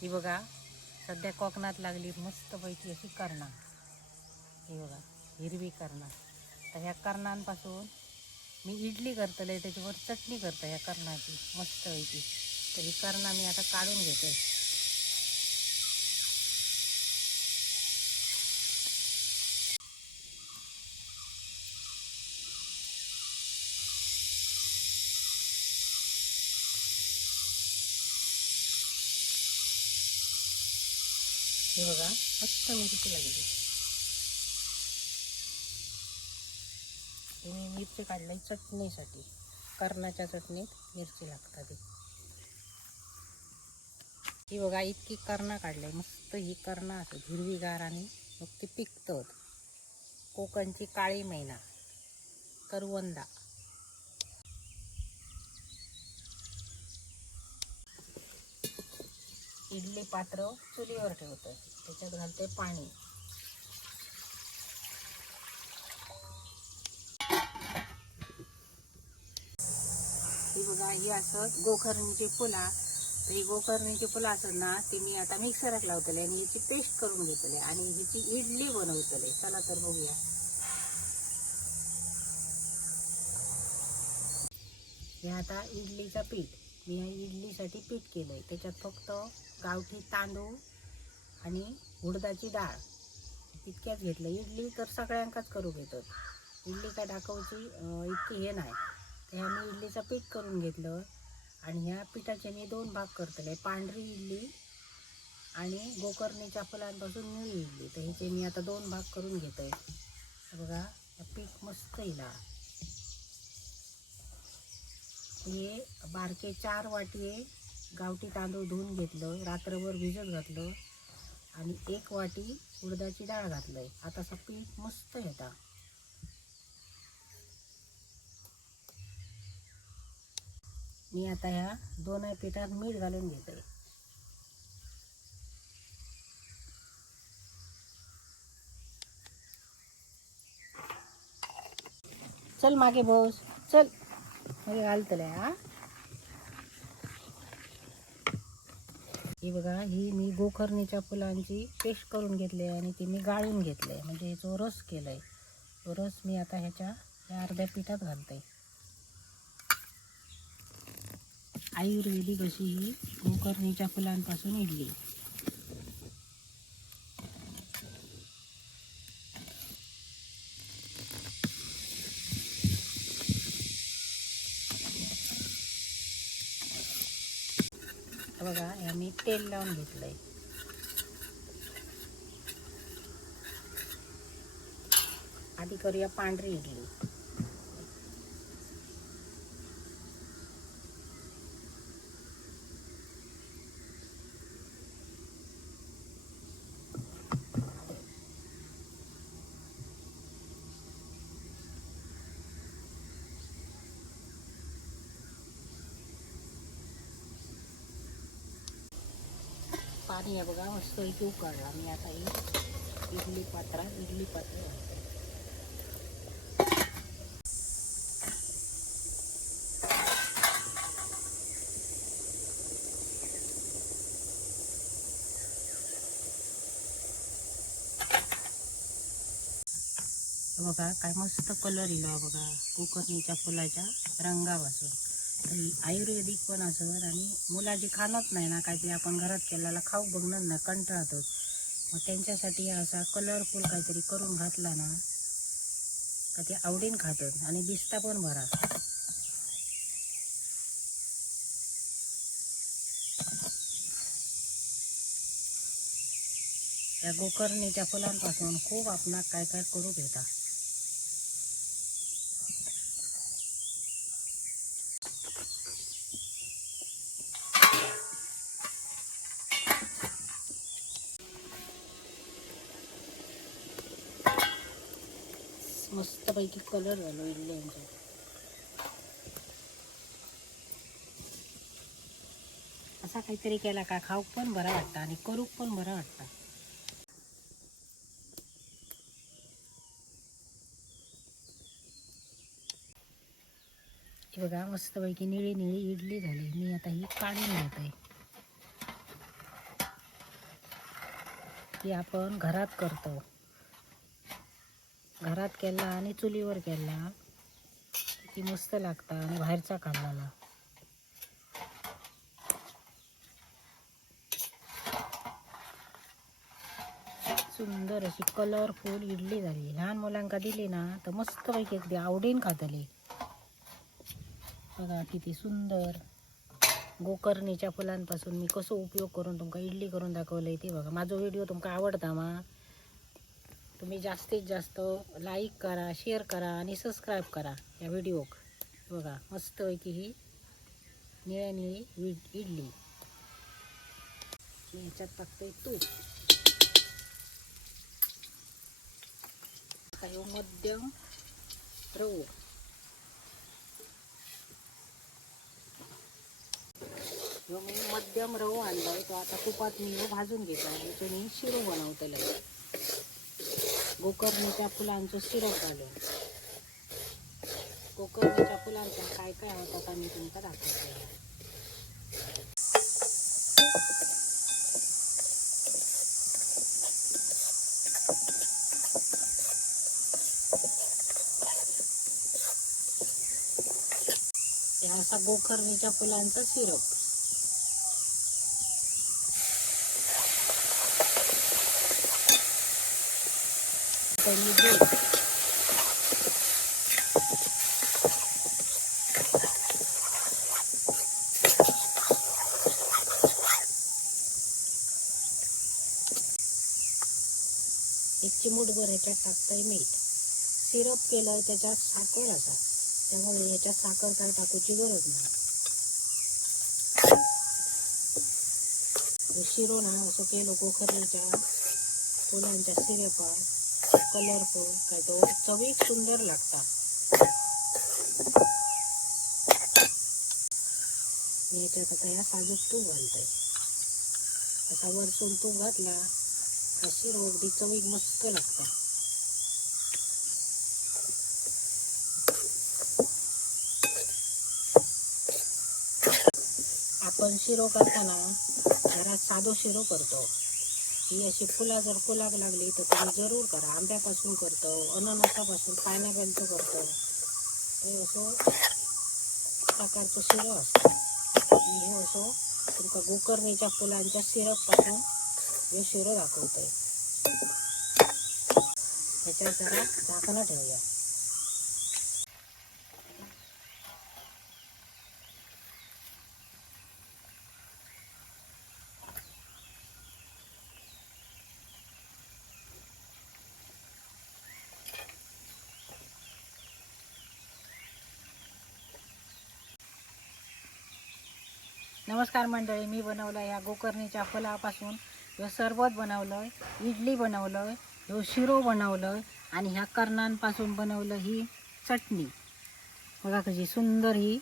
ही बघा सध्या कोकणात लागली मस्तपैकी अशी कर्णा. ही बघा हिरवी कर्णा. तर ह्या कर्णांपासून मी इडली करतले त्याच्यावर चटणी करतो ह्या कर्णाची मस्तपैकी. तर ही कर्णा मी आता काढून घेते हे बघा मस्त मिरची लागली. मी मिरची काढली चटणीसाठी. कर्णाच्या चटणीत मिरची लागतात. ही. बघा इतकी कर्णा काढली. मस्त ही कर्णा असत हिरवीगार आणि मग ती पिकतात. कोकणची काळी मैना. करवंदा. इडली पात्र चुलीवर ठेवतं. त्याच्यात घालते पाणी. ही बघा ही असत गोकर्णीची फुला. ही गोकर्णीची फुलं असत ना ती मी आता मिक्सरात लावतले आणि हिची पेस्ट करून घेतले आणि हिची इडली बनवतले. चला तर बघूया. हे आता इडलीचं पीठ. मी या इडलीसाठी पीठ केलं आहे त्याच्यात फक्त गावठी तांदूळ आणि उडदाची डाळ. इतक्याच घेतलं. इडली तर सगळ्यांकाच करू घेतात इडली काय दाखवची इतकी हे नाही. तर ह्या मी इडलीचं पीठ करून घेतलं आणि ह्या पिठाचे मी दोन भाग करतले. पांढरी इडली आणि गोकर्णीच्या फुलांपासून निळी इडली. तर ह्याचे मी आता दोन भाग करून घेतोय. बघा पीठ मस्त येईल हे बारके चार वाटी गावठी तांदूळ धुवून घेतलं रात्रभर भिजत घातलं आणि एक वाटी उडदाची डाळ घातलंय. आता असं पीठ मस्त येता मी आता ह्या दोन पिठात मीठ घालून घेते चल मागे भाऊ चल. मागे घालतलंय हा. ही बघा ही मी गोकर्णीच्या फुलांची पेस्ट करून घेतली आणि ती मी गाळून घेतलंय म्हणजे ह्याचा रस केलाय तो रस मी आता ह्याच्या या अर्ध्या पिठात घालते आयुर्वेदिक अशी ही गोकर्णीच्या फुलांपासून इडली हे बघा ह्या मी तेल लावून घेतलंय. आधी करूया पांढरी इडली. पाणी आहे बघा मस्त इथे उकळला मी आता ही इडली पात्रा इडली पात्र. बघा काय मस्त कलर येला बघा कुकरणीच्या फुलाच्या रंगापासून. आयुर्वेदिक पण असत आणि मुलाची खाणत नाही ना काहीतरी. आपण घरात केलेला खाऊ बघणार ना कंटाळतो. मग त्यांच्यासाठी असा कलरफुल काहीतरी करून घातला ना का ते आवडीन खातात. आणि दिसता पण बरा. या गोकर्णीच्या फुलांपासून खूप आपणाक काय काय करू घेता मस्तपैकी कलर झालो इडल्यांचा असा काहीतरी केला का खाऊक पण बरा वाटतं आणि करूक पण बरा वाटतं. हे बघा मस्तपैकी निळी निळी इडली झाली. मी आता ही काढून घेत. आहे की आपण घरात करतो. घरात केला आणि चुलीवर केला ती मस्त लागता आणि बाहेरचा कामाला. सुंदर अशी कलरफुल इडली झाली. लहान मुलांका दिली ना तर मस्तपैकी अगदी आवडीन खातली. बघा किती सुंदर. गोकर्णीच्या फुलांपासून मी कसं उपयोग करून तुमका इडली करून दाखवलंय ते बघा. माझा व्हिडिओ तुमका आवडता मा? तुम्ही जास्तीत जास्त लाईक करा शेअर करा आणि सबस्क्राईब करा या व्हिडिओक बघा मस्तपैकी ही निळ्या निळी विड इडली याच्यात टाकतोय तूप. काही मध्यम रवो. मी मध्यम रवो आणलाय तो आता तुपात मी भाजून घेतो आणि तुम्ही शिरू बनवतलं बनवतले गोकर्णीच्या फुलांचं सिरप झालं. गोकर्णीच्या फुलांचा काय काय होतात आम्ही तुमका दाखवतो. असा गोकर्णीच्या फुलांचा सिरप कमी दूध एक चिमूट ह्याच्यात टाकताय मीठ सिरप केलं त्याच्यात साखर असा त्यामुळे ह्याच्यात साखर काय टाकूची गरज नाही. शिरो ना असं केलं गोखरेच्या फुलांच्या सिरपा कलरफुल काय तो चवीक सुंदर लागता मी याच्यात आता या साजूक तूप घालतोय असा वरसून तूप घातला अशी शिरो अगदी चवीक मस्त लागता आपण शिरो करताना घरात साधो शिरो करतो. ही अशी फुला जर फुलाक लागली तर तुम्ही जरूर करा. आंब्यापासून करतो अननसापासून पायनॅपलचं करतो. हे असो प्रकारचं शिरो असतं. हे असो तुमका गोकर्णीच्या फुलांच्या सिरपपासून हे शिरो दाखवतोय ह्याच्यावर जरा झाकणं ठेवूया. नमस्कार मंडळी मी बनवलं या गोकर्णीच्या फुलापासून. ह्यो सरबत बनवलं इडली बनवलं ह्यो शिरो बनवलं आणि ह्या कर्णांपासून बनवलं ही चटणी. बघा कशी सुंदर ही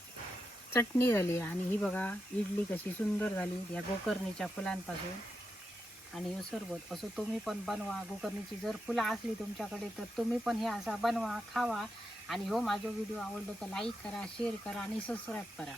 चटणी झाली आणि ही बघा इडली कशी सुंदर झाली या गोकर्णीच्या फुलांपासून. आणि हे सरबत असं तुम्ही पण बनवा. गोकर्णीची जर फुलं असली तुमच्याकडे तर तुम्ही पण हे असा बनवा खावा. आणि हो माझा व्हिडिओ आवडला तर लाईक करा शेअर करा आणि सबस्क्राईब करा.